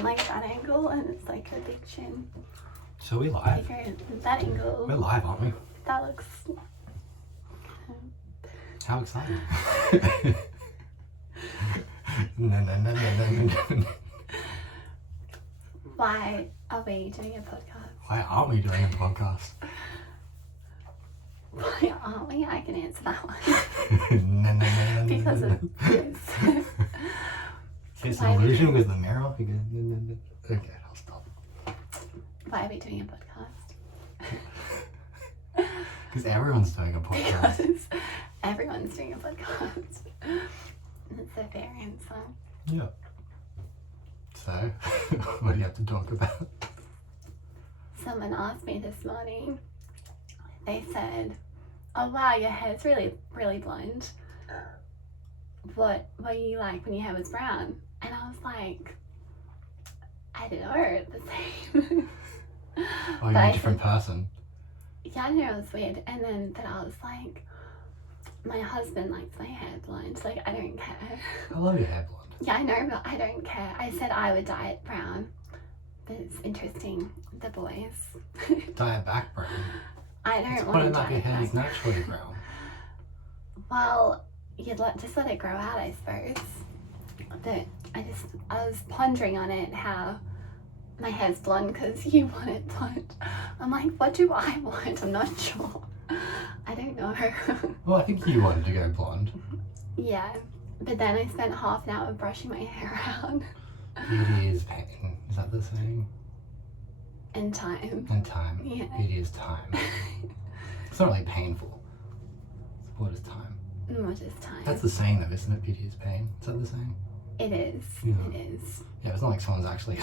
and like that angle, and it's like a big chin. So we live? That angle. We're live, aren't we? That looks... How exciting. No. Why are we doing a podcast? Why aren't we doing a podcast? Why aren't we? I can answer that one. No. Because of this. It's an illusion with the mirror. Okay, I'll stop. Why are we doing a podcast? Because everyone's doing a podcast. Because everyone's doing a podcast. That's a fair answer. Yeah. So, what do you have to talk about? Someone asked me this morning, they said, oh wow, your hair's really blonde. What were you like when your hair was brown? And I was like, I don't know, the same. Oh, you're a different person. Yeah, I know, it was weird. And then I was like, my husband likes my hair blonde, like I don't care. I love your hair blonde. Yeah, I know, but I don't care. I said I would dye it brown. But it's interesting, the boys. Dye it back brown. I don't It's want to like dye your it hair is back. naturally brown. Well, just let it grow out, I suppose. But I was pondering on it, how my hair's blonde because you want it blonde. I'm like, what do I want? I'm not sure. I don't know. Well, I think you wanted to go blonde. Yeah, but then I spent half an hour brushing my hair out. Beauty is pain. Is that the saying? And time. And time. Yeah. Beauty is time. It's not really painful. What is time? What is time? That's the saying though, isn't it? Beauty is pain. Is that the saying? It is. Yeah. It is. Yeah, it's not like someone's actually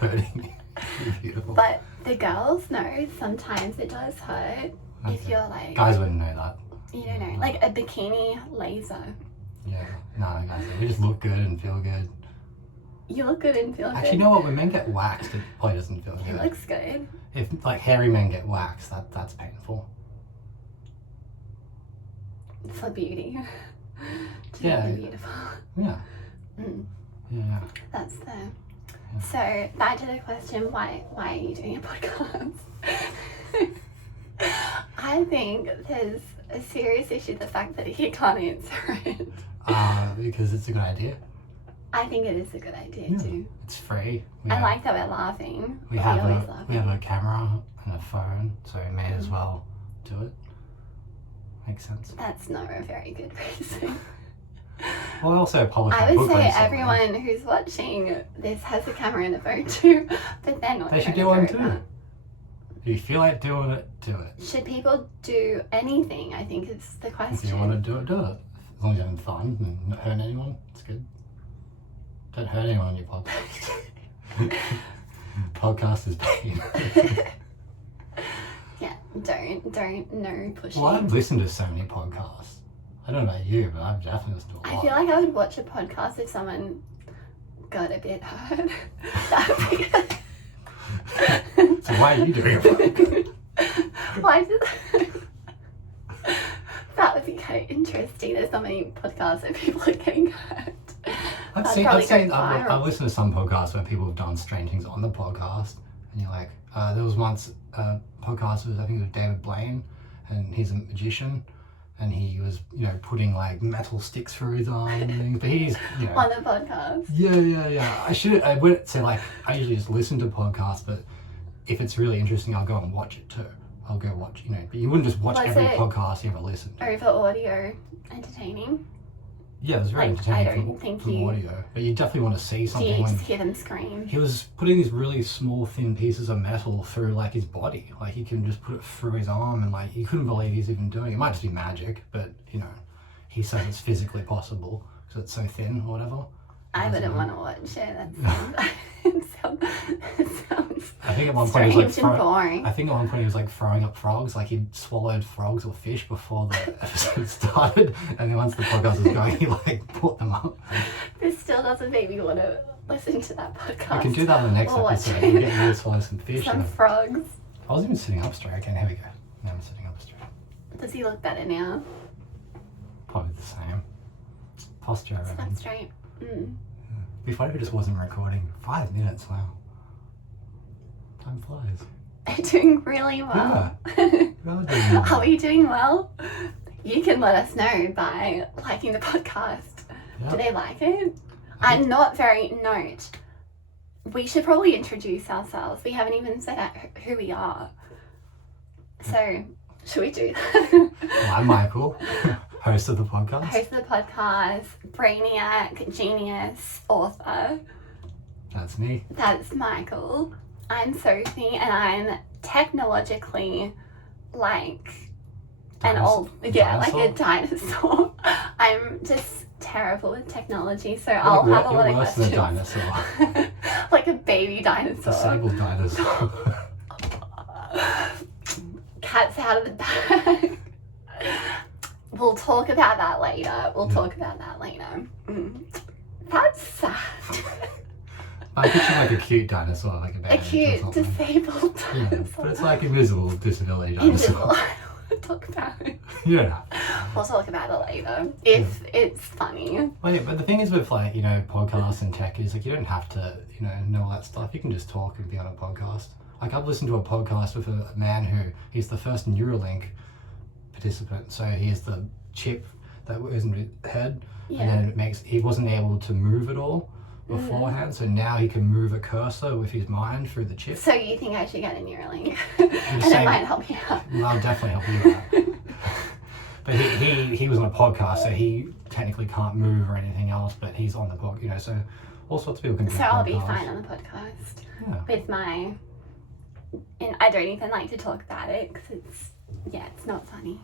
hurting you. You're beautiful. But the girls know sometimes it does hurt if Okay. you're like... Guys wouldn't know that. You don't know. Like a bikini laser. Yeah. No, guys, we just look good and feel good. You look good and feel Actually, good. you know what? When men get waxed, it probably doesn't feel It good. looks good. If like hairy men get waxed, that's painful. For beauty. To Yeah. be beautiful. Yeah. Mm, Yeah. that's the... So, back to the question, why are you doing a podcast? I think there's a serious issue, the fact that he can't answer it. Because it's a good idea. I think it is a good idea Yeah. too. It's free. We I have- like that we're laughing. We have always a laugh. we have a camera and a phone, so we may as well do it. Makes sense. That's not a very good reason. Well, I also published I a would book say recently. everyone who's watching this has a camera and a phone too, but they're not. They should gonna do one do too. that. If you feel like doing it, do it. Should people do anything? I think is the If question. you want to do it, do it. As long as you're having fun and not hurting anyone, it's good. Don't hurt anyone on your podcast. Podcast is pain. Yeah, don't, no pushing. Well, I've listened to so many podcasts. I don't know about you, but I've definitely listened to a lot. I feel like I would watch a podcast if someone got a bit hurt. That would be good. So why are you doing it? Why did that would be kind of interesting. There's so many podcasts and people are getting hurt. That'd probably go I've viral. listened to some podcasts where people have done strange things on the podcast, and you're like, there was once a podcast, I think it was David Blaine, and he's a magician, and he was, putting like metal sticks through his arm and things, but he's, On the podcast. Yeah. I wouldn't say like, I usually just listen to podcasts, but if it's really interesting, I'll go and watch it too. I'll go watch, but you wouldn't just watch Was every it podcast you ever listen to. Over audio entertaining. Yeah, it was very Like, I entertaining don't think from you- audio, but you definitely want to see Do something you when just hear them scream? he was putting these really small, thin pieces of metal through like his body. Like he can just put it through his arm, and like he couldn't believe he's even doing it. It might just be magic, but he says it's physically possible because it's so thin or whatever. I wouldn't want to watch it. It sounds I think at one point he was strange and boring. I think at one point he was like throwing up frogs, like he'd swallowed frogs or fish before the episode started, and then once the podcast was going, he like put them up. This still doesn't make me want to listen to that podcast. We can do that in the next Or watch episode. it. We'll get you to swallow some fish. Some and frogs. I wasn't even sitting up straight. Okay, here we go. Now I'm sitting up straight. Does he look better now? Probably the same. Posture. That's straight. Mm. be funny if it just wasn't recording. 5 minutes, wow. Time flies. They're doing really well. Yeah. We are doing well. Are we doing well? You can let us know by liking the podcast. Yeah. Do they like it? I'm not very... Note. We should probably introduce ourselves. We haven't even said out who we are. So, should we do that? Well, I'm Michael, host of the podcast. Host of the podcast, brainiac, genius, author. That's me. That's Michael. I'm Sophie, and I'm technologically like an old, like a dinosaur. I'm just terrible with technology, so I'll have a lot of worse questions. than a dinosaur. Like a baby dinosaur. Disabled dinosaur. Cat's out of the bag. We'll talk about that later. That's sad. I picture like a cute dinosaur, like a A bandit or cute something. disabled Yeah, dinosaur. but it's like invisible disability dinosaur. We'll talk about it. Yeah. We'll talk about it later. If it's funny. Well, yeah, but the thing is with like, podcasts and tech is like you don't have to, know all that stuff. You can just talk and be on a podcast. Like I've listened to a podcast with a man who, he's the first Neuralink participant. So he has the chip that was in his head and then he wasn't able to move at all beforehand. So now he can move a cursor with his mind through the chip. So you think I should get a Neuralink? And it might help you out. I'll definitely help you out. But he was on a podcast, so he technically can't move or anything else, but he's on the podcast, so all sorts of people can do So I'll be fine on the podcast. Yeah. With my... And I don't even like to talk about it, because it's not funny.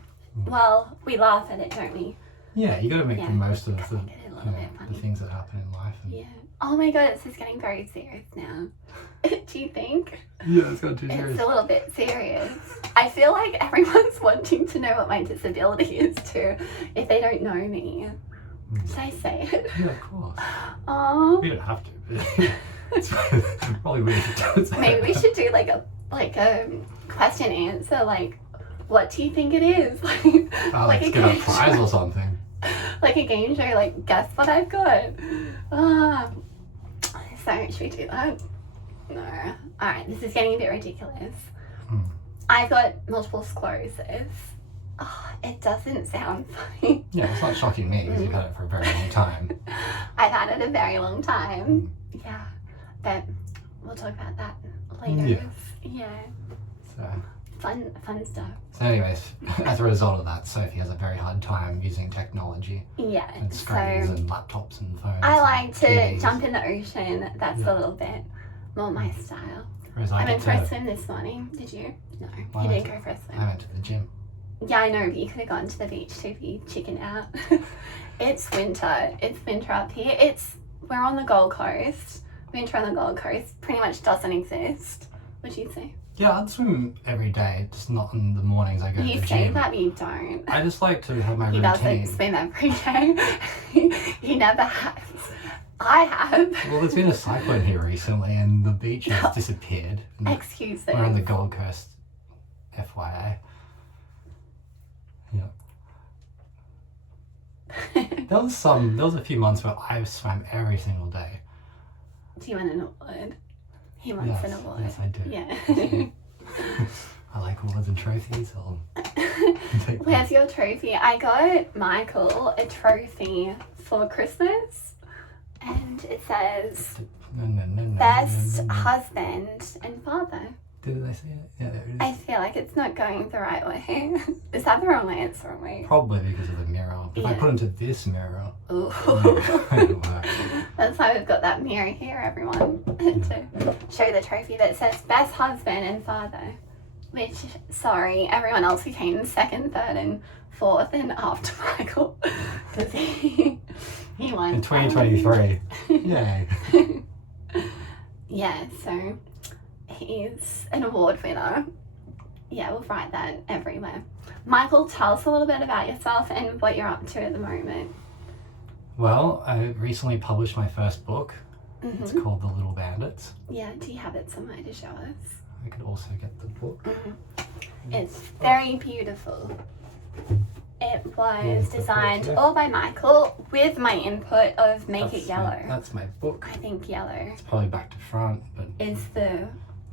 Well, we laugh at it, don't we? Yeah, you got to make the most of Make it a little bit funny. the things that happen in life. And Yeah. Oh my god, this is getting very serious now. Do you think? yeah, it's got too serious. It's a little bit serious. I feel like everyone's wanting to know what my disability is too, if they don't know me. Should I say it? Yeah, of course. Oh. We don't have to. But it's probably weird to do it. Maybe we should do like a question answer, like, what do you think it is? Like let's a get a game prize show. or something. Like a game show, like, guess what I've got? So, should we do that? No. Alright, this is getting a bit ridiculous. I've got multiple sclerosis. Oh, it doesn't sound funny. Yeah, it's not shocking me because you've had it for a very long time. I've had it a very long time. Yeah. But we'll talk about that later. Yeah. So Fun stuff. So anyways, as a result of that, Sophie has a very hard time using technology Yeah. and screens So and laptops and phones. I and like to TVs. jump in the ocean. That's a little bit more my style. Whereas I I went get for a to, swim this morning. Did you? No, Well, you I didn't went go for a swim. I went to the gym. Yeah, I know, but you could have gone to the beach too if you chickened out. It's winter. It's winter up here. We're on the Gold Coast. Winter on the Gold Coast pretty much doesn't exist. Would you say? Yeah, I'd swim every day, just not in the mornings I go to You the say gym. that, but you don't. I just like to have my He routine. doesn't swim every day. He never has. I have. Well, there's been a cyclone here recently and the beach has disappeared. And Excuse me. we're on the Gold Coast, FYI. Yeah. There was a few months where I swam every single day. Do you want an award? He wants an award. Yes, I do. Yeah. I like awards and trophies. I'll take them. Where's your trophy? I got Michael a trophy for Christmas, and it says best husband and father. Did I say it? Yeah, there it is. I feel like it's not going the right way. Is that the wrong way? It's the wrong way. Probably because of the mirror. If I Yeah. put into this mirror, Ooh. it'll work. That's why we've got that mirror here, everyone, to show the trophy that says best husband and father. Which, sorry, everyone else who came second, third, and fourth, and after Michael, because he won. In 2023. Yay. Yeah, so he's an award winner. Yeah, we'll write that everywhere. Michael, tell us a little bit about yourself and what you're up to at the moment. Well, I recently published my first book. Mm-hmm. It's called The Little Bandits. Yeah, do you have it somewhere to show us? I could also get the book. It's very beautiful. It was designed all by Michael with my input of make it yellow. That's my book. I think yellow It's probably back to front, but is the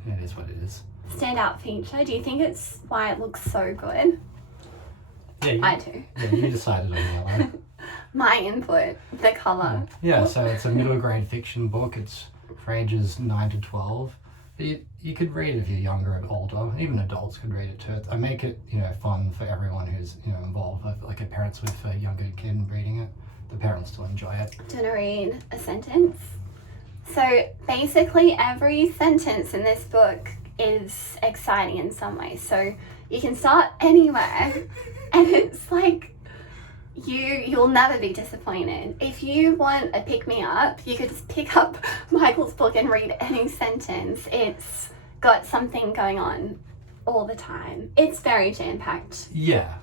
it is what it is. standout feature. Do you think it's why it looks so good? Yeah, I do. Yeah, you decided on yellow. My input, the colour. Yeah, so it's a middle grade fiction book. It's for ages 9 to 12. But you could read it if you're younger and older. Even adults could read it too. I make it, fun for everyone who's, involved. Like a parents with a younger kid reading it. The parents still enjoy it. Do you want to read a sentence? So basically every sentence in this book is exciting in some way. So you can start anywhere and it's like you'll never be disappointed. If you want a pick-me-up, you could just pick up Michael's book and read any sentence. It's got something going on all the time. It's very jam-packed. Yeah,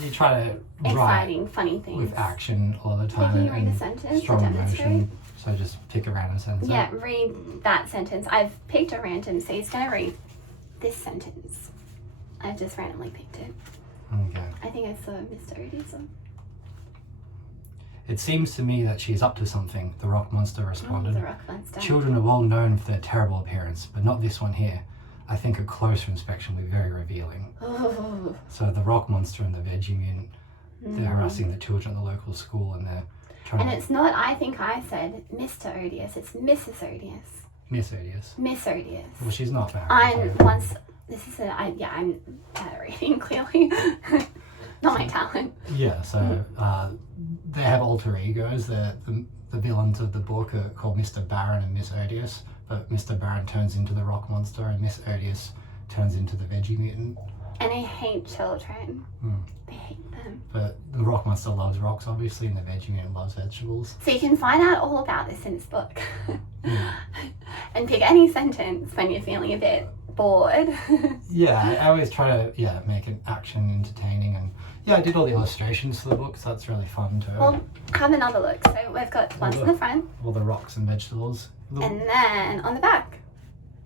you try to exciting, write funny things with action all the time. Can you read a and sentence to strong demonstrate? emotion. So just pick a random sentence. Yeah, read that sentence. I've picked a random, so he's going to read this sentence. I've just randomly picked it. Okay. I think it's Mr. Odism. It seems to me that she's up to something, the rock monster responded. The rock monster. Children are well known for their terrible appearance, but not this one here. I think a closer inspection will be very revealing. Oh. So the rock monster and the veggie mutant, they're harassing the children at the local school and they're trying And to... it's not, I think I said Mr. Odious, it's Mrs. Odious. Miss Odious. Miss Odious. Well, she's not married. I'm bad at reading, clearly. Not my talent. Yeah, so they have alter egos. The villains of the book are called Mr. Baron and Miss Odious, but Mr. Baron turns into the rock monster and Miss Odious turns into the veggie mutant. And they hate children. They hate them. But the rock monster loves rocks, obviously, and the veggie mutant loves vegetables. So you can find out all about this in this book. And pick any sentence when you're feeling a bit bored. Yeah, I always try to make it action entertaining, and I did all the illustrations for the book, so that's really fun too. Well, have another look. So we've got ones in the front. All the rocks and vegetables. And then on the back.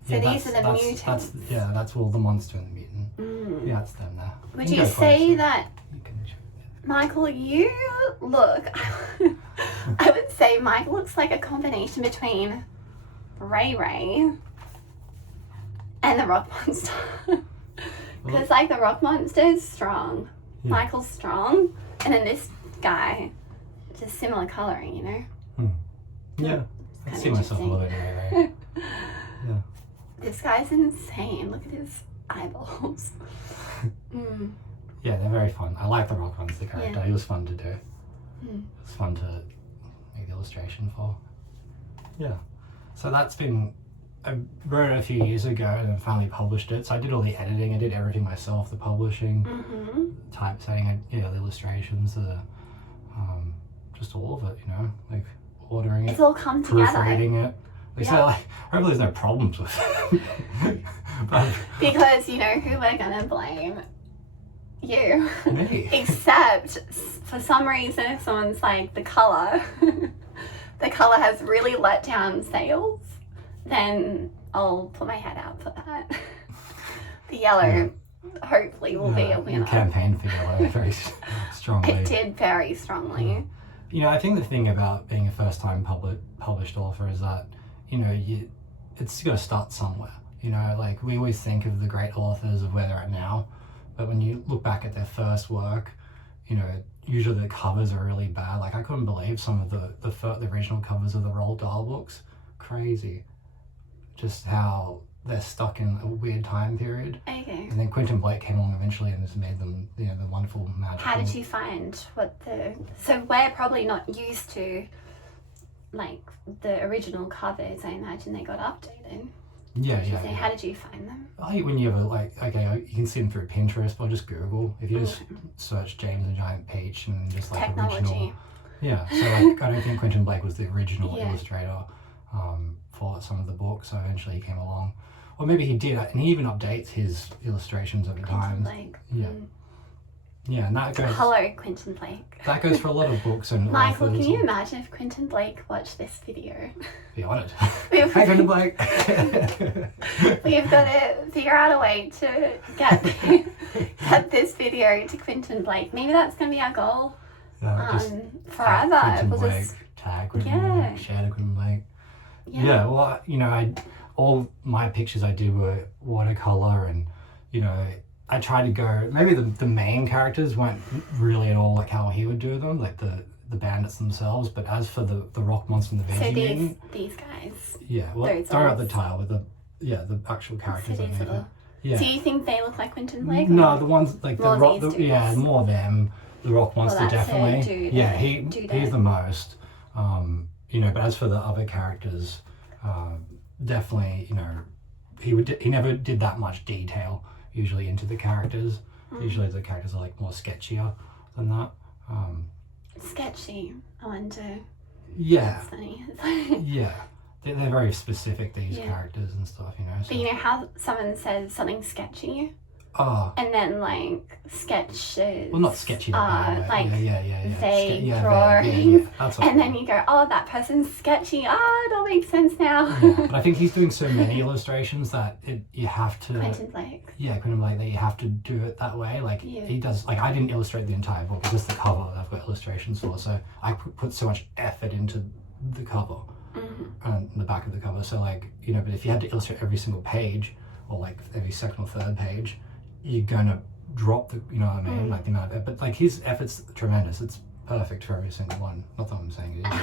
So these are the mutants. That's all the monster and the mutant. Yeah, it's them there. Would you say that, You can show it. Michael, you look, I would say Michael looks like a combination between Ray Ray and the rock monster. Because the rock monster is strong. Yeah. Michael's strong. And then this guy, just similar colouring, Yeah, I Kinda see myself a little bit in Ray Ray. Yeah. This guy's insane. Look at his eyeballs. Yeah, they're very fun. I like the rock monster character. Yeah. He was fun to do. It was fun to make the illustration for. Yeah. So that's been... I wrote it a few years ago and then finally published it. So I did all the editing. I did everything myself. The publishing, typesetting, the illustrations, just all of it, like ordering it. It's all come together. Proofreading it. So hopefully there's no problems with it. But, because you know who we're gonna blame? You. me. Except for some reason if someone's like the colour the colour has really let down sales, then I'll put my head out for that. The yellow hopefully will be a You winner. campaigned for yellow very strongly. It did very strongly. I think the thing about being a first time published author is that it's got to start somewhere. Like we always think of the great authors of where they're at now, but when you look back at their first work, usually the covers are really bad. Like I couldn't believe some of the original covers of the Roald Dahl books. Crazy, just how they're stuck in a weird time period. Okay. And then Quentin Blake came along eventually and just made them, the wonderful magic. How did you find so we're probably not used to like the original covers. I imagine they got updated. Yeah. So how did you find them? I think when you have you can see them through Pinterest or just Google. If you just search James and Giant Peach and just like Technology. original. Yeah, so I don't think Quentin Blake was the original illustrator for some of the books, so eventually he came along. Or maybe he did, and he even updates his illustrations over time. Like, Yeah. Yeah, and that goes. Hello, Quentin Blake. That goes for a lot of books and Michael, authors. can you imagine if Quentin Blake watched this video? Be honoured. We've Hey, Quentin Blake. got to figure out a way to get this video to Quentin Blake. Maybe that's going to be our goal Just forever. Quentin We'll Blake, just, tag Quentin Yeah. Blake, share the Quentin Blake. yeah. Yeah, well, you know, all my pictures I did were watercolor, and you know, I tried to go. Maybe the main characters weren't really at all like how he would do them, like the bandits themselves. But as for the rock monster and the So veggie mutant, these guys. yeah, well, those throw out the ones. title with the actual So characters. these underneath it. little. Yeah. Do you think they look like Quentin Blake? No, the ones like the More rock, these dudes. yeah, more them. The rock monster that's a definitely. dude, Yeah, dude. he's the most. You know, but as for the other characters, definitely, you know, he never did that much detail usually into the characters. Usually the characters are like more sketchier than that. Sketchy. I wonder. Yeah, It's funny. yeah. They're very specific, these Yeah. characters and stuff, you know. So, But you know how someone says something sketchy, oh, and then like sketches. well, not sketchy, but like yeah. vague Yeah, drawings. That's what I and then mean. you go, oh, that person's sketchy. Oh, it all makes sense now. Yeah, but I think he's doing so many illustrations that you have to. Quentin Blake. Yeah, kind of like that. You have to do it that way. Like Yeah. he does. Like I didn't illustrate the entire book, just the cover. I've got illustrations for, so I put so much effort into the cover and the back of the cover. So like, you know, but if you had to illustrate every single page or like every second or third page, you're gonna drop the, you know what I mean, like the amount of effort. But like his effort's tremendous. It's perfect for every single one. Not that I'm saying it is,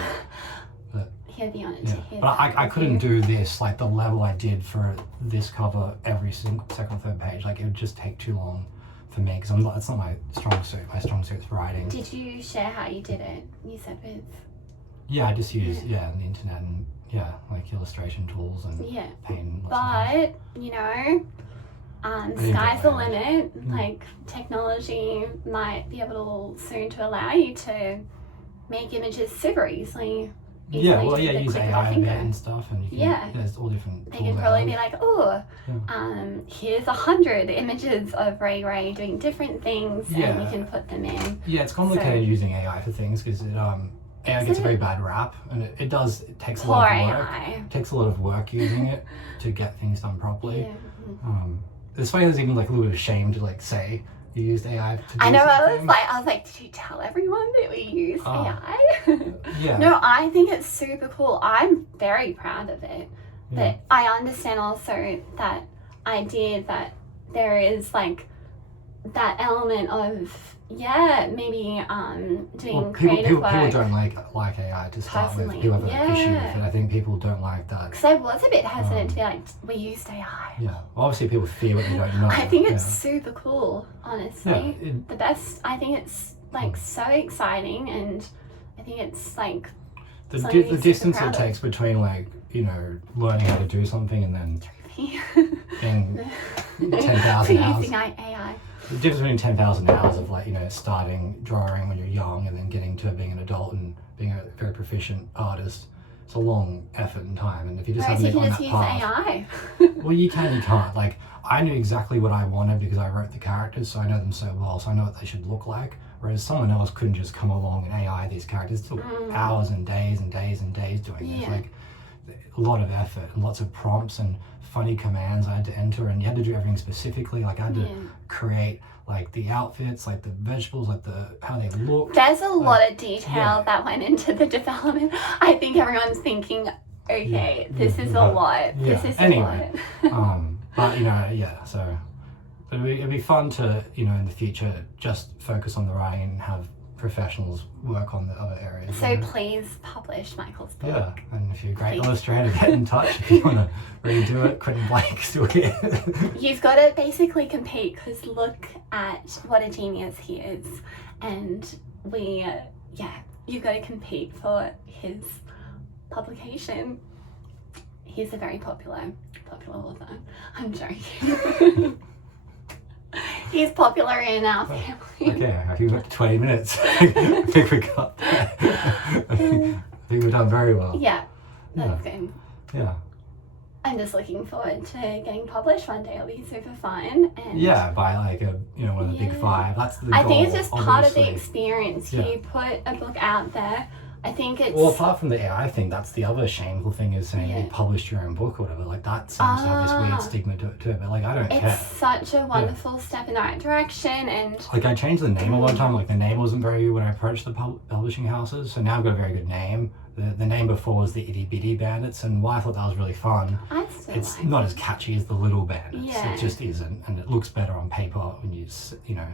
but He'll be honest. yeah. But I couldn't do this like the level I did for this cover every single second or third page. Like it would just take too long for me because that's not my strong suit. My strong suit's writing. Did you share how you did it? You said with. Yeah, I just use the internet and like illustration tools and Yeah. paint. Lots of things. But, you know, sky's the limit. Like, technology might be able to soon to allow you to make images super easily. Yeah, well, just yeah, with the use click of a AI a bit finger. and stuff, and you can, Yeah. there's all different They tools can out probably there. be like, oh, here's 100 images of Ray Ray doing different things, and Yeah. you can put them in. Yeah, it's complicated using AI for things because AI gets a very bad rap, and it takes a Poor lot of work. AI. It takes a lot of work using it to get things done properly. Yeah. It's funny there's even like a little bit of shame to like say you used AI to do I know, something. I was like, did you tell everyone that we use AI? Yeah. No, I think it's super cool. I'm very proud of it. Yeah. But I understand also that idea that there is like that element of maybe doing Well, creative work. people don't like AI to start with. Personally, People have an issue yeah. with it. I think people don't like that. Because I was a bit hesitant to be like, we used AI. Yeah. Well, obviously people fear what they don't know. I think it's super cool, honestly. Yeah, The best. I think it's like so exciting, and I think it's like the something to be super distance it proud of. takes between like, you know, learning how to do something and then in 10,000 hours. using AI. The difference between 10,000 hours of like, you know, starting drawing when you're young and then getting to being an adult and being a very proficient artist, it's a long effort and time. And if you just Whereas haven't you been can on just that use path, AI. well, you can't. Like, I knew exactly what I wanted because I wrote the characters, so I know them so well, so I know what they should look like. Whereas someone else couldn't just come along and AI these characters. It took hours and days and days and days doing this. Yeah. Like, a lot of effort and lots of prompts and funny commands I had to enter, and you had to do everything specifically. Like, I had to create like the outfits, like the vegetables, like how they look. There's a lot of detail yeah. that went into the development. I think everyone's thinking, okay, this is a lot. Yeah. This is Anyway, a lot. but you know, yeah. So, but it'd be fun to, you know, in the future just focus on the writing and have professionals work on the other areas. So you know? please publish Michael's book. Yeah, and if you're a great Please. illustrator, get in touch if you want to redo it. Quentin Blake's still here. You've got to basically compete, because look at what a genius he is, and you've got to compete for his publication. He's a very popular author. I'm joking. He's popular in our family. Okay, I think we've got to 20 minutes. I think we got there. I think we've done very well. Yeah, that's good. Yeah. I'm just looking forward to getting published one day. It'll be super fun. And Yeah, by like a one of the big five. That's the goal. I think it's just part of the obviously. experience. Yeah. You put a book out there. I think it's Well, apart from the AI thing, that's the other shameful thing is saying you published your own book or whatever. Like that seems to have this weird stigma to it too. But like I don't care. It's such a wonderful step in the right direction, and Like I changed the name a lot of time. Like the name wasn't very good when I approached the publishing houses. So now I've got a very good name. The name before was the Itty Bitty Bandits, and why I thought that was really fun. It's not as catchy as the Little Bandits. Yeah. It just isn't, and it looks better on paper when you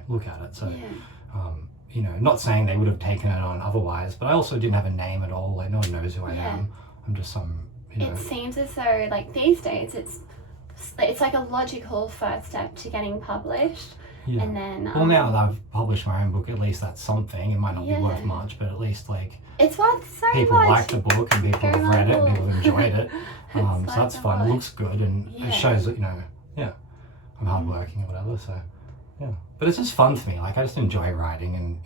look at it. So, not saying they would have taken it on otherwise, but I also didn't have a name at all. Like no one knows who I am. I'm just some. It seems as though like these days it's like a logical first step to getting published. Yeah. And then well, now that I've published my own book, at least that's something. It might not be worth much, but at least like it's worth so people much. like the book and people have read it and people have enjoyed it. So that's fun. It looks good and it shows that I'm hardworking or whatever. So yeah, but it's just fun for me. Like I just enjoy writing, and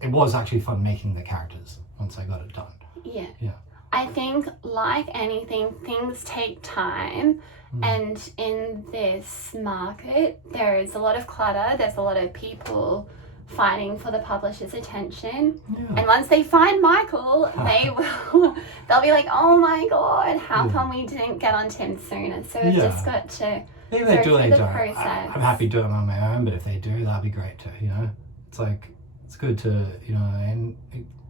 it was actually fun making the characters once I got it done. Yeah. Yeah. I think like anything, things take time. And in this market, there is a lot of clutter. There's a lot of people fighting for the publisher's attention. Yeah. And once they find Michael, they'll be like, oh my God, how come we didn't get on Tim sooner? So we've just got to maybe they do, they don't. Process. I'm happy doing it on my own, but if they do, that'd be great too, It's like, it's good to, and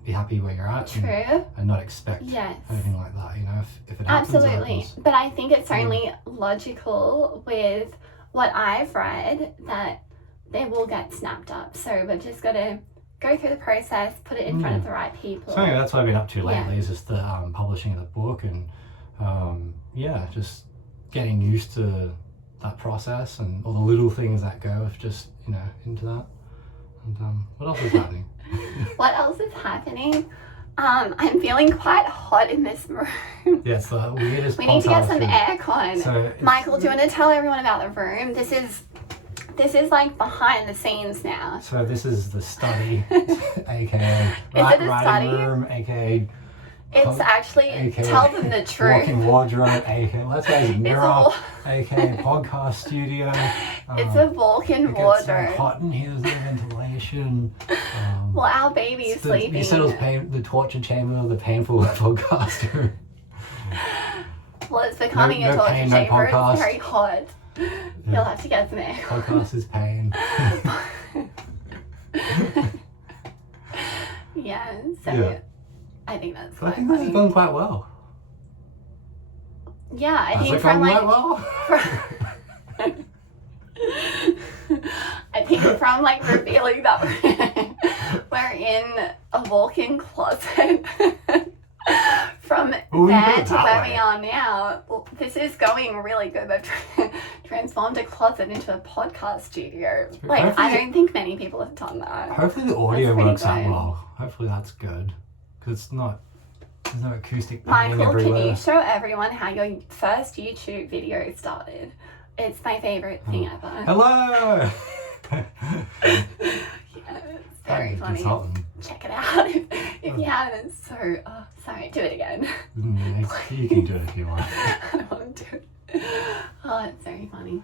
be happy where you're at. True. And not expect anything like that, if it happens. Absolutely. It happens. But I think it's only logical with what I've read that they will get snapped up. So we've just got to go through the process, put it in front of the right people. So anyway, that's what I've been up to lately is just the publishing of the book and just getting used to that process and all the little things that go with just, into that. And what else is happening? What else is happening? I'm feeling quite hot in this room. Yes, the weirdest. We need to get some aircon. So Michael, do you want to tell everyone about the room? This is like behind the scenes now. So this is the study, aka writing room, aka. It's actually, tell them the truth. Walking wardrobe, aka let's say mirror, aka podcast studio. It's a walk-in wardrobe. It's so hot in here, there's no ventilation. Well, our baby is sleeping. You said it was the torture chamber of the painful podcaster. Well, it's becoming a torture chamber. It's very hot. You'll have to get some air. Podcast is pain. I think that's quite funny. This is going quite well. Yeah, I think from like... I think from like revealing that we're in a walk-in closet from there to where we are now, this is going really good. We've transformed a closet into a podcast studio. Like, I don't think many people have done that. Hopefully the audio works out well. Hopefully that's good. Because there's no acoustic painting Michael, everywhere. can you show everyone how your first YouTube video started? It's my favorite thing ever. Hello! It's very funny. Check it out if you haven't. It's so, sorry, do it again. You can do it if you want. I don't want to do it. Oh, it's very funny.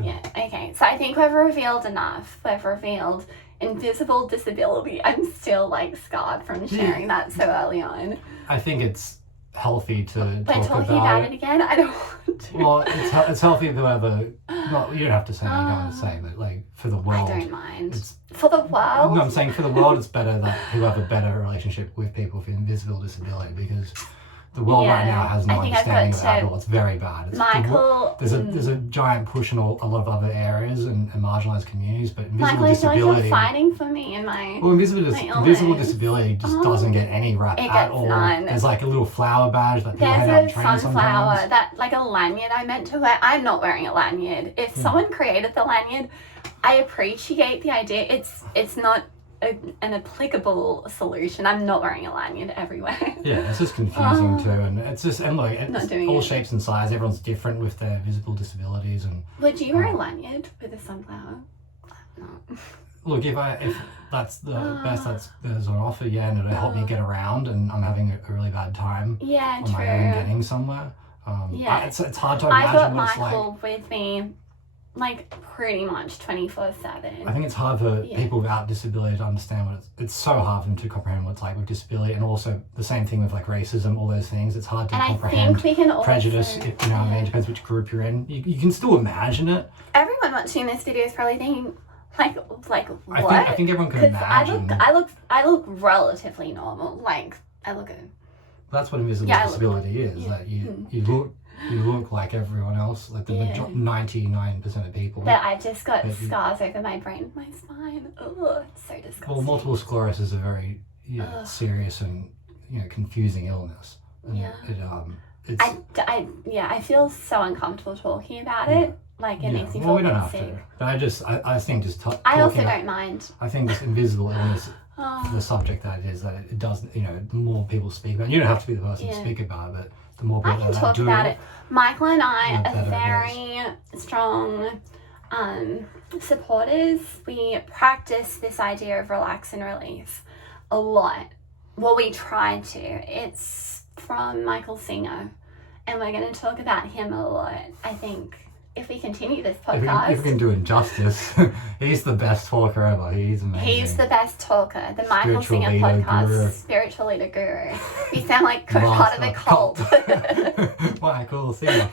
Yeah, okay. So I think we've revealed enough. We've revealed invisible disability. I'm still like scarred from sharing that so early on. I think it's healthy to talk about it again. I don't want to. Well, it's healthy to whoever. Well, you don't have to say what you don't want to say, but like for the world, I don't mind. For the world. No, I'm saying for the world, it's better that who have a better relationship with people with invisible disability because the world right now has no understanding of that at all. It's very bad. Michael, there's a giant push in a lot of other areas and marginalised communities, but invisible Michael, disability. I feel like you're fighting for me in my. Well, invisible disability just doesn't get any rap at all. None. There's like a little flower badge that people hand out in trains sunflower sometimes. that like a lanyard I meant to wear. I'm not wearing a lanyard. If someone created the lanyard, I appreciate the idea. It's not an applicable solution. I'm not wearing a lanyard everywhere. Yeah, it's just confusing too, and it's just look, it's all shapes and sizes. Everyone's different with their visible disabilities, and. Would you wear a lanyard with a sunflower? No. Look, if that's the best that's on offer, and it'll help me get around, and I'm having a really bad time on my own getting somewhere. Yeah. It's hard to I got imagine what it's like. Michael with me, like, pretty much 24/7. I think it's hard for Yeah. people without disability to understand what it's so hard for them to comprehend what it's like with disability, and also the same thing with like racism, all those things. It's hard to And I comprehend think we can also, prejudice. You know what I mean? Depends which group you're in. You can still imagine it. everyone watching this video is probably thinking, like what? I think everyone can 'Cause imagine. I look relatively normal. Like, I look good. That's what invisible Yeah, I look disability is. yeah. That you look like everyone else, like the Yeah. 99% of people. But I've just got But you- scars over my brain and my spine. Ugh, it's so disgusting. Well, multiple sclerosis is a very Ugh. serious and confusing illness. And Yeah. it's I feel so uncomfortable talking about it. Like, it makes me feel we don't have sick. to. But I think just I also talking about- don't mind. I think this invisible illness, Oh, the subject that it is, that it does, the more people speak about it, you don't have to be the person to Yeah. speak about it, but the more I people can that talk do about it, it. Michael and I the are better it very strong supporters. We practice this idea of relax and release a lot. Well, we try to. It's from Michael Singer, and we're going to talk about him a lot. I think if we continue this podcast, if we can do it justice, he's the best talker ever. He's amazing. he's the best talker. The Michael Spiritual Singer leader podcast, guru. Spiritual Leader Guru. We sound like part of a cult. Michael Singer.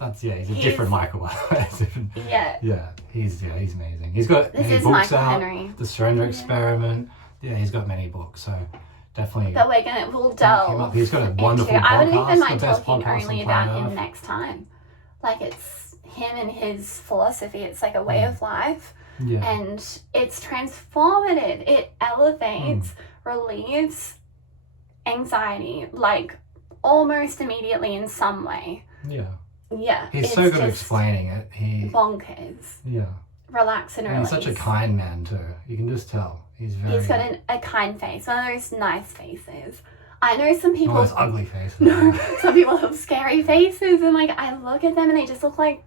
That's he's a different Michael, by the way. Yeah. He's amazing. He's got This many is books Michael out. Henry. The Surrender Yeah. Experiment. Yeah, he's got many books, so definitely. But we'll delve. He's got a wonderful into, I wouldn't podcast, even mind the best talking podcast only on about planet him Earth. next time. Like, it's him and his philosophy. It's like a way of life, Yeah. and it's transformative. It elevates, relieves anxiety, like, almost immediately in some way. Yeah. Yeah. He's it's so good at just explaining it. bonkers. Yeah. Relax and And release. he's such a kind man too. You can just tell. He's very. He's got a kind face, one of those nice faces. I know some people. Oh, his ugly face. No, some people have scary faces, and like I look at them and they just look like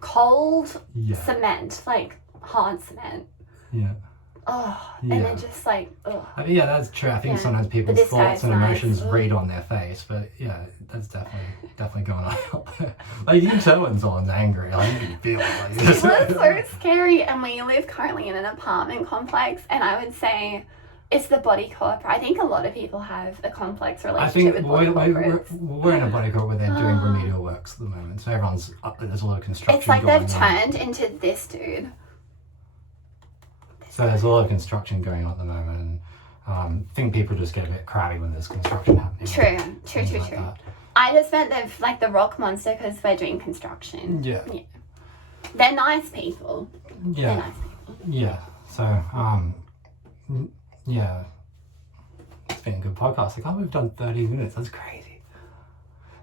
cold Yeah. cement, like hard cement. Yeah. Oh, Yeah. and they're just like, oh. I mean, yeah, that's true. I think Yeah. sometimes people's this thoughts guy's and nice. emotions Ugh. read on their face, but yeah, that's definitely going on up there. Like you can tell when someone's angry. Like you can feel it. Like, It was so scary, and we live currently in an apartment complex, and I would say it's the body corporate. I think a lot of people have a complex I relationship think with body corporates. we're in a body corp where they're doing Oh. remedial works at the moment, so there's a lot of construction. It's like going they've on. turned into this dude. So there's a lot of construction going on at the moment, and I think people just get a bit crabby when there's construction happening. True. Things like that. I just meant the rock monster because we're doing construction. Yeah. They're nice people. They're Yeah. nice people. Yeah. So, yeah. It's been a good podcast. I can't believe we've done 30 minutes. That's crazy.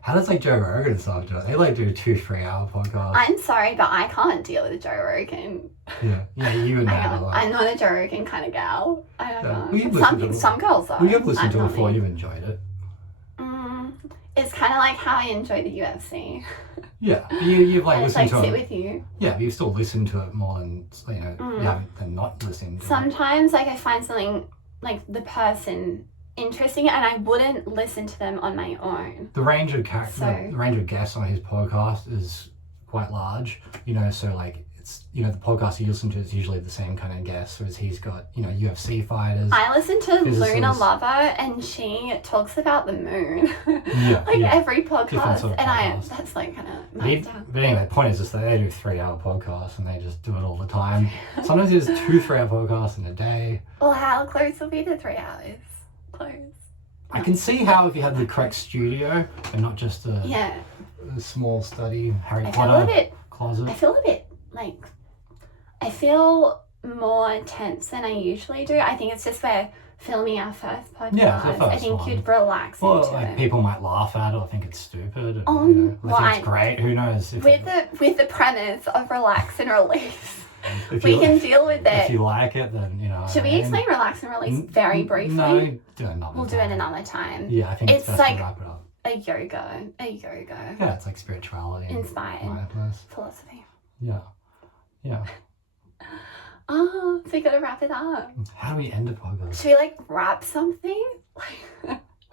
How does Joe Rogan and stuff do it? They do 2-3 hour podcasts. I'm sorry, but I can't deal with Joe Rogan. Yeah, you and that a lot. I'm not a Joe Rogan kind of gal. I don't Yeah. know. Well, you've listened to it. Some girls are. Well, you've listened I'm to it not before. me. You've enjoyed it. It's kind of like how I enjoy the UFC. Yeah, you've I just listened to sit it. with you. Yeah, but you've still listened to it more than you haven't than not listening to it. Sometimes I find something the person interesting, and I wouldn't listen to them on my own. The range of So- the range of guests on his podcast is quite large. So it's the podcast you listen to is usually the same kind of guests. Whereas he's got UFC fighters. I listen to Physicists. Luna Lover, and she talks about the moon. Yeah, Every podcast, sort of and podcasts. that's kind of But my stuff. anyway, the point is just that they do 3-hour podcasts and they just do it all the time. Sometimes there's 2 3-hour podcasts in a day. Well, how close will be to 3 hours? Close. I can see how if you had the correct studio and not just a Yeah, small study Harry I feel a Potter bit. closet. I feel more tense than I usually do. I think it's just we're filming our first podcast. Yeah, it's the I first think one. you'd relax Well, into it. people might laugh at it or think it's stupid. And, well, I think it's great. Who knows? With the premise of relax and release, If we you- can deal with If it. you like it, then Should we explain relax and release very briefly? No, do it another We'll do it time. another time. Yeah, I think it's It's best like- to wrap it up. A yoga. Yeah, it's like spirituality. and Inspired. mindfulness. Philosophy. Yeah. Yeah. Oh, so we gotta wrap it up. How do we end a podcast? Should we wrap something?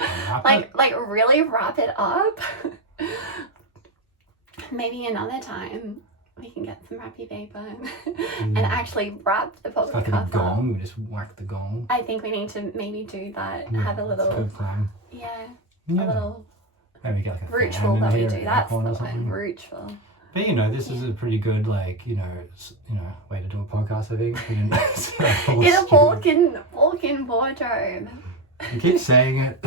Like really wrap it up. Maybe another time we can get some wrappy paper and actually wrap the podcast Like a gong, we just whack the gong. I think we need to maybe do that. Yeah, have a little, that's a good plan. yeah, Yeah. a little Maybe get like a ritual fan that we in do. here, That's the aircon or one, something. ritual. But you know, this is a pretty good like way to do a podcast. I think. We didn't start all In a stupid. walk-in wardrobe. You keep saying it.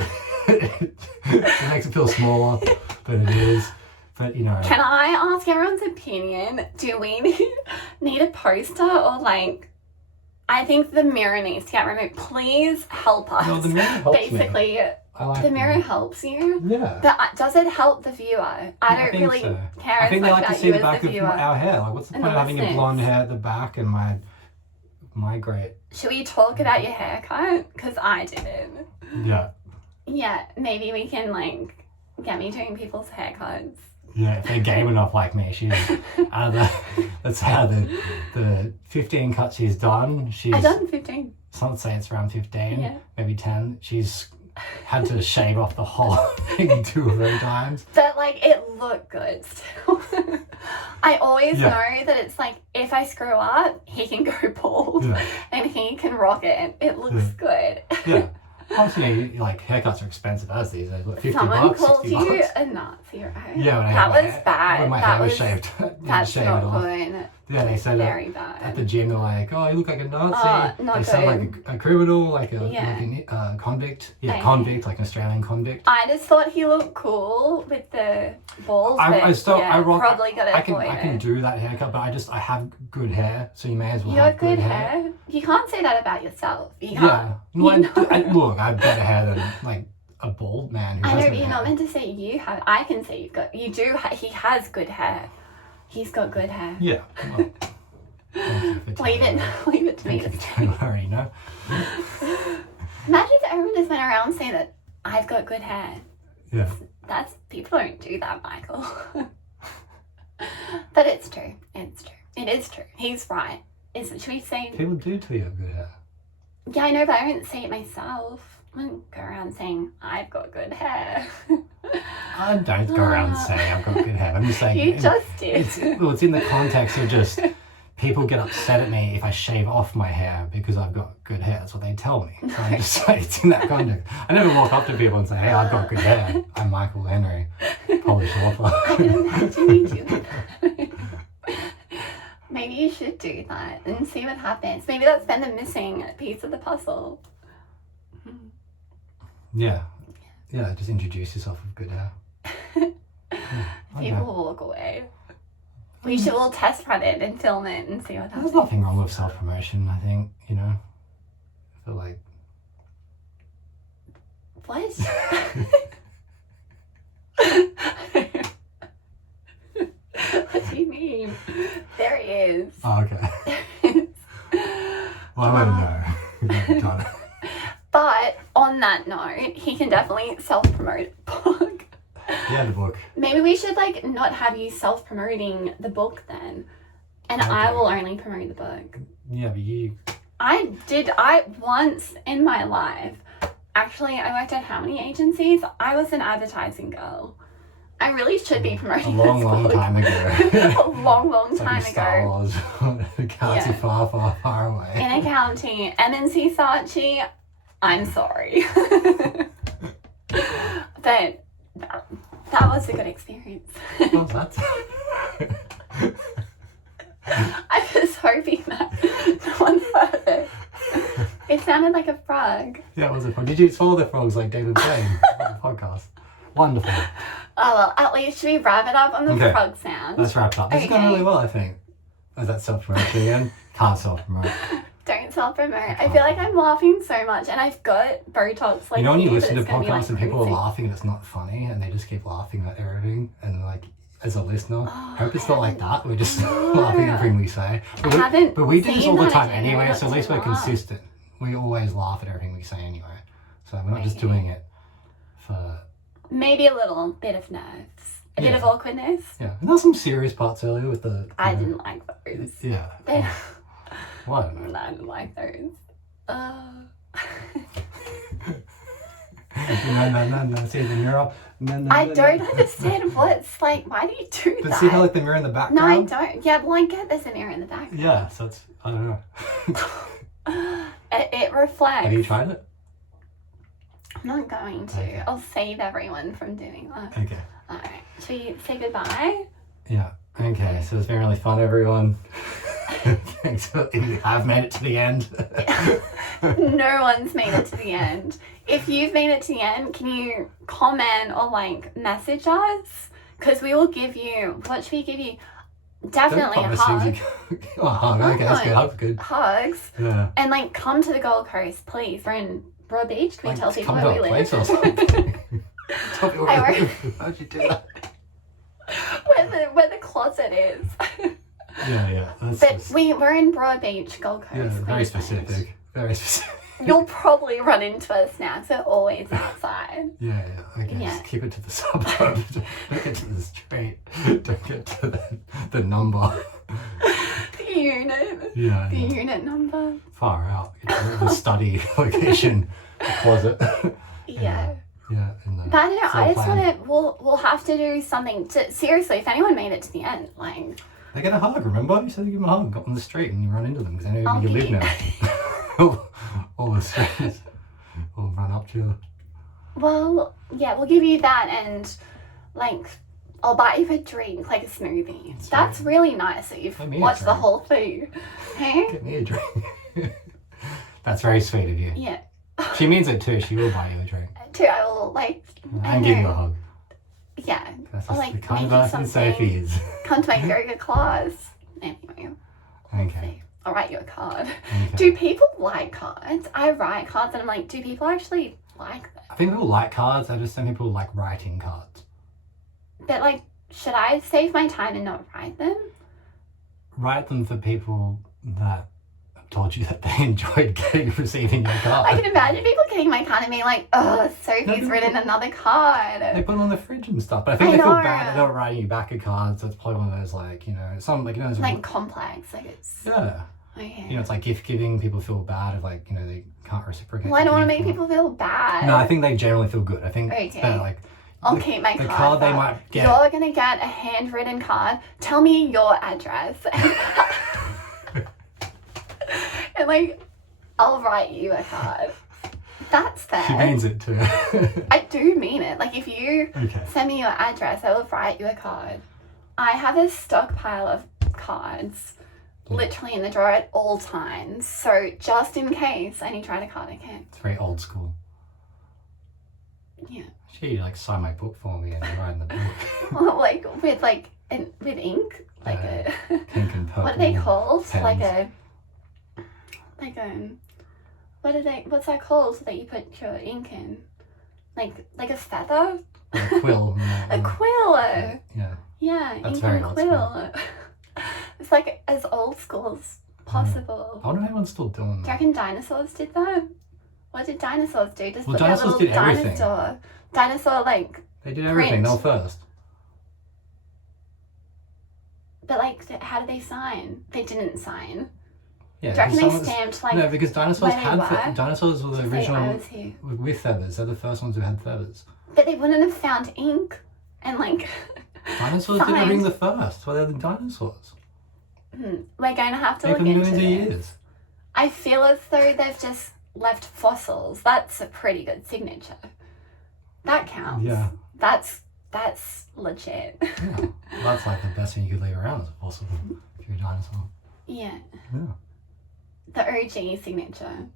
It makes it feel smaller than it is. But you know. Can I ask everyone's opinion? Do we need a poster or like? I think the mirror needs to get removed. Please help us. No, the mirror helps me. Basically, I like the mirror helps you. Yeah. But does it help the viewer? I don't think really so. care I as think much they like to about see you the as back the of viewer. our hair. Like, what's the And point the of having a listeners. blonde hair at the back and my great? Should we talk about your haircut? Because I didn't. Yeah. Yeah, maybe we can like get me doing people's haircuts. Yeah, if they're game enough like me, she's out of the 15 cuts she's done. She's I've done 15. some say it's around 15, Yeah. maybe 10. She's had to shave off the whole thing 2 or 3 times. But like it looked good still. I always Yeah. know that it's like if I screw up, he can go bald Yeah. and he can rock it. It looks good. Yeah. Obviously, like haircuts are expensive as these days. What, 50 Someone bucks, called 60 you bucks? a Nazi, right? Yeah, when I that had my was hair, bad. when my that hair was shaved. That's shave it not off. good. Yeah, they said Very at bad. the gym, they're like, "Oh, you look like a Nazi." Not They sound good. like a criminal, like a Yeah. convict. Yeah, Okay. convict, like an Australian convict. I just thought he looked cool with the balls. I but still, yeah, I rock. probably got I can do that haircut, but I have good hair, so you may as well. You have got good hair. You can't say that about yourself. You can't. Yeah, no, You know. look, I have better hair than like a bald man who I know, has but you're hair. not meant to say you have. I can say you've got. You do. He has good hair. He's got good hair. Yeah. Well, thank you for Leave telling it. me. Leave it to me Thank to you for say. telling me, already know. Imagine if everyone just went around saying that I've got good hair. Yeah. That's people don't do that, Michael. But it's true. It's true. It is true. He's right. Should we say? People do tell you have good hair. Yeah, I know, but I don't say it myself. I don't go around saying I've got good hair. I don't go around saying I've got good hair. I'm just saying You just did. it's in the context of just people get upset at me if I shave off my hair because I've got good hair. That's what they tell me. So I'm just like, it's in that context. I never walk up to people and say, "Hey, I've got good hair. I'm Michael Henry, Polish author." I can imagine you do that. Maybe you should do that and see what happens. Maybe that's been the missing piece of the puzzle. Yeah. Yeah, just introduce yourself with good hair. People will walk away. We should all test run it and film it and see what There's happens. nothing wrong with self-promotion, I think, you know. I feel like... What? What do you mean? There he is. Oh, okay. Well, I don't know. We've done it. But on that note, he can definitely self-promote a book. Yeah, the book. Maybe we should like not have you self-promoting the book then. And I Okay. will only promote the book. Yeah, but you... I once in my life, actually I worked at how many agencies? I was an advertising girl. I really should be A promoting long, this long book. time ago. A long It's like time in Star ago. Wars. Galaxy Yeah. far, far, far away. In accounting, MNC Saatchi, I'm sorry. But that was a good experience. What's that? I was hoping that no one heard it. It sounded like a frog. Yeah, it was a frog. Did you swallow the frogs like David Blaine on the podcast? Wonderful. Oh well, at least should we wrap it up on the Okay. frog sound? Let's wrap up. This has gone Okay. really well, I think. Is that self-promotion again? Can't self-promote. Don't self-promote. I feel like I'm laughing so much and I've got Botox like You know when you here, listen but to it's gonna be, podcasts like, and people are crazy. laughing and it's not funny and they just keep laughing at everything and like as a listener, Oh, hope it's not like that. We're just No. laughing at everything we say. I haven't But we do this seen all the that time again. anyway, Maybe so at that's least a we're lot. consistent. We always laugh at everything we say anyway. So we're not just Maybe. doing it for... Maybe a little bit of nerves. A bit Yeah. of awkwardness. Yeah, and there's some serious parts earlier with the... I didn't like those. Yeah. They- Well, I don't know. I didn't like those. No. See the mirror. No. I don't understand what's like. Why do you do But that? see how like the mirror in the No, background? I don't. Yeah, well, I get there's a mirror in the back. Yeah, so it's, I don't know. It reflects. Have you tried it? I'm not going to. Okay. I'll save everyone from doing that. Okay. Alright. Should we say goodbye? Yeah. Okay, so it's been really fun, everyone. Thanks for, if you have made it to the end. No one's made it to the end. If you've made it to the end, can you comment or like message us? Because we will give you, what should we give you? Definitely a hug. Oh, hug. Okay, that's good. Hug's good. Hugs. Yeah. And like come to the Gold Coast, please. We're in Broad Beach. Can we tell people come where to we a live? place or something. Tell me where you live. How'd you do that? where the closet is. Yeah. But we're in Broad Beach, Gold Coast. Yeah, very Queensland. specific. Very specific. You'll probably run into us now, so always outside. Yeah. Okay, Yeah. just keep it to the suburb. Don't get to the street. Don't get to the number. The unit. Yeah. The unit number. Far out. Get to the study location, the closet. Yeah. Yeah. In the But I don't know, I just floor plan. want to, we'll have to do something to, seriously, if anyone made it to the end, like, They get a hug, remember? You said you give them a hug on the street and you run into them because they know I'll where you live be- now. all the streets will run up to you. well, yeah, we'll give you that and, like, I'll buy you a drink, like a smoothie. That's really nice that you've Buy me a watched the drink. whole thing. Hey? Get me a drink. That's very sweet of you. Yeah. She means it too. She will buy you a drink. Too, I will, like, I And give you a know. hug. Yeah. That's Or, just like, the kind of make you person something. Sophie is. Come to my yoga class. Anyway, Okay. I'll write you a card. Okay. Do people like cards? I write cards and I'm like, do people actually like them? I think people like cards. I just think people like writing cards. But like, should I save my time and not write them? Write them for people that have told you that they enjoyed receiving your card. I can imagine people getting my card and being like, oh, Sophie's No, written another card. They put them on the fridge and stuff, but I think I they feel know. bad. They're not writing you back a card, so it's probably one of those like, you know, some like, you know, it's Like complex, like it's, yeah, okay. you know, it's like gift giving. People feel bad if like, you know, they can't reciprocate. Well, I don't want to the make gift. people feel bad. No, I think they generally feel good. I think Okay. they're like I'll the- keep my the card. card they but might get. You're going to get a handwritten card. Tell me your address. And like, I'll write you a card. That's fair. She means it too. I do mean it. Like, if you Okay. send me your address, I will write you a card. I have a stockpile of cards literally in the drawer at all times. So, just in case I need to write a card, I can. It's very old school. Yeah. She like sign my book for me and write in the book. Like, with ink. Like Yeah. a, Pink and purple. what are they called? pens. What's that called that you put your ink in? Like a feather? A quill. A quill! Yeah. Yeah, That's ink very and old quill. It's like as old school as possible. I wonder if anyone's still doing Do you that. reckon dinosaurs did that? What did dinosaurs do? Just Well, put their dinosaurs little did everything. dinosaur like, They did everything. print. They were first. but like, how did they sign? They didn't sign. Yeah. Do you reckon they someone's- stamped like, no, because dinosaurs where they had were? dinosaurs were the to say I original was here? with feathers. They're the first ones who had feathers. But they wouldn't have found ink and like, Dinosaurs did Fine. everything the first. Well, they're the dinosaurs. we're going to have to They've look been into millions of this. years. I feel as though they've just left fossils. That's a pretty good signature. That counts. Yeah. That's legit. Yeah. That's like the best thing you could leave around as a fossil if you're a dinosaur. Yeah. Yeah. The OG signature.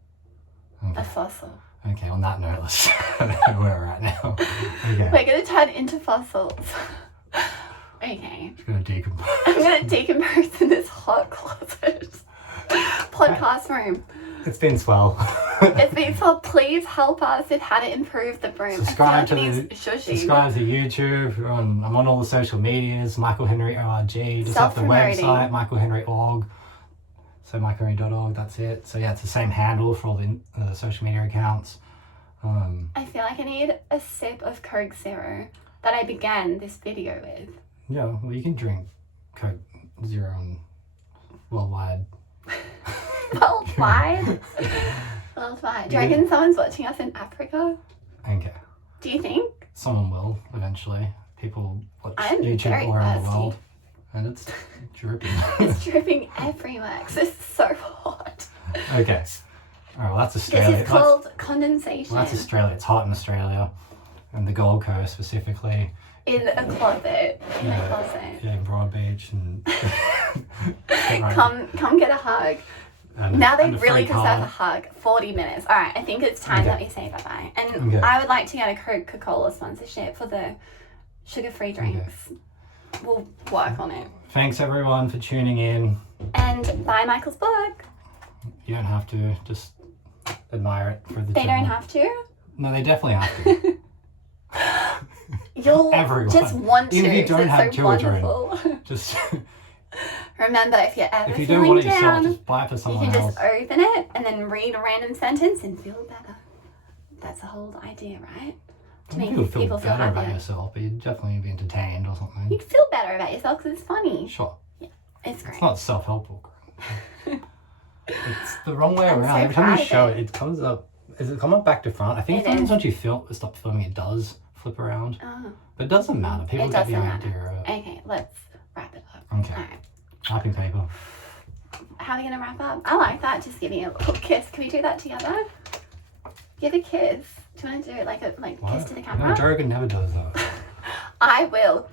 Okay. A fossil. Okay, on that note, let's I don't know where we're at now. Okay. We're gonna turn into fossils. Okay. It's gonna decompose. I'm gonna decompose in this hot closet. Podcast room. It's been swell. It's been so please help us with how to improve the room. Subscribe I feel to like he's shushing. Subscribe to YouTube. I'm on all the social medias. Michael Henry ORG. Just have the Self-promoting. website, michaelhenry.org. So michaelhenry.org. That's it. So yeah, it's the same handle for all the social media accounts. I feel like I need a sip of Coke Zero that I began this video with. Yeah, well, you can drink Coke Zero and worldwide. Worldwide? Worldwide. Do you reckon someone's watching us in Africa? Okay. Do you think? Someone will eventually. People watch I'm YouTube very all around the thirsty. world, and it's dripping. It's dripping everywhere because it's so hot. Okay. All right. Well, that's Australia. This is called condensation. Well, that's Australia. It's hot in Australia, and the Gold Coast specifically. In a closet. In a Yeah, closet. yeah, in Broadbeach and. Right. Come get a hug. And Now they and a really free deserve a car. hug. 40 minutes. All right, I think it's time Okay. that we say bye-bye. And Okay. I would like to get a Coca-Cola sponsorship for the sugar-free drinks. We'll work on it. Thanks everyone for tuning in. And buy Michael's book. You don't have to, just admire it for the They channel. don't have to. No, they definitely have to. You'll Everyone. just want to. Even if you don't it's have so children. wonderful. Just Remember, if you're ever if you don't feeling want it yourself, down, just buy it for you someone can else. just open it and then read a random sentence and feel better. That's the whole idea, right? To make You would feel people feel better about happier. yourself, but you'd definitely be entertained or something. You'd feel better about yourself because it's funny. Sure. It's great. It's not a self-help book. It's the wrong way I'm around. so Every time you proud show of it, it comes up. Is it come up back to front? I think It sometimes is. once you stop filming, it does flip around. Oh, But it doesn't matter. People it get the doesn't matter. idea of it. Okay, let's wrap it up. Okay. All right. Wrapping paper. How are we going to wrap up? I like that. Just giving a little kiss. Can we do that together? Give a kiss. Do you want to do it like a kiss to the camera? No, Jogan never does that. I will.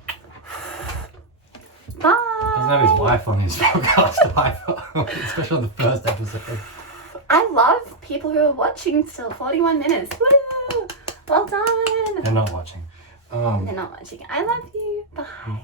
Bye. Doesn't have his wife on his podcast either, especially on the first episode. I love people who are watching still. 41 minutes. Woo! Well done. They're not watching. They're not watching. I love you. Bye.